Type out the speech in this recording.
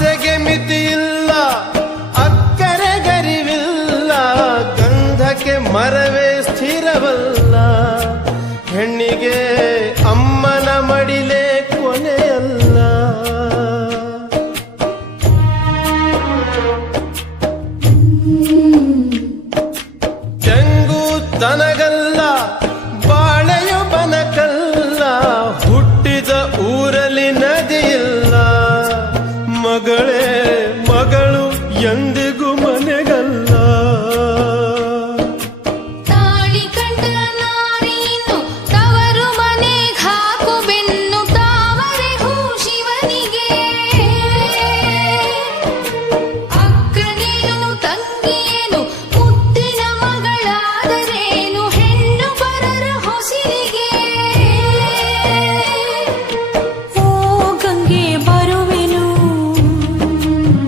ಆಸೆಗೆ ಮಿತಿಯಿಲ್ಲ, ಅಕ್ಕರೆ ಗರಿವಿಲ್ಲ, ಗಂಧಕ್ಕೆ ಮರವೇ ಸ್ಥಿರವಲ್ಲ. ಹೆಣ್ಣಿಗೆ ಅಮ್ಮನ ಮಡಿಲೇ ಕೊನೆಯಲ್ಲ. ತೆಂಗು ತನಗಲ್ಲ, ಬಾಳೆಯು ಬನಕಲ್ಲ, ಹುಟ್ಟಿದ ಊರಲ್ಲಿ ನದಿಯಿಲ್ಲ. ಮಗಳೇ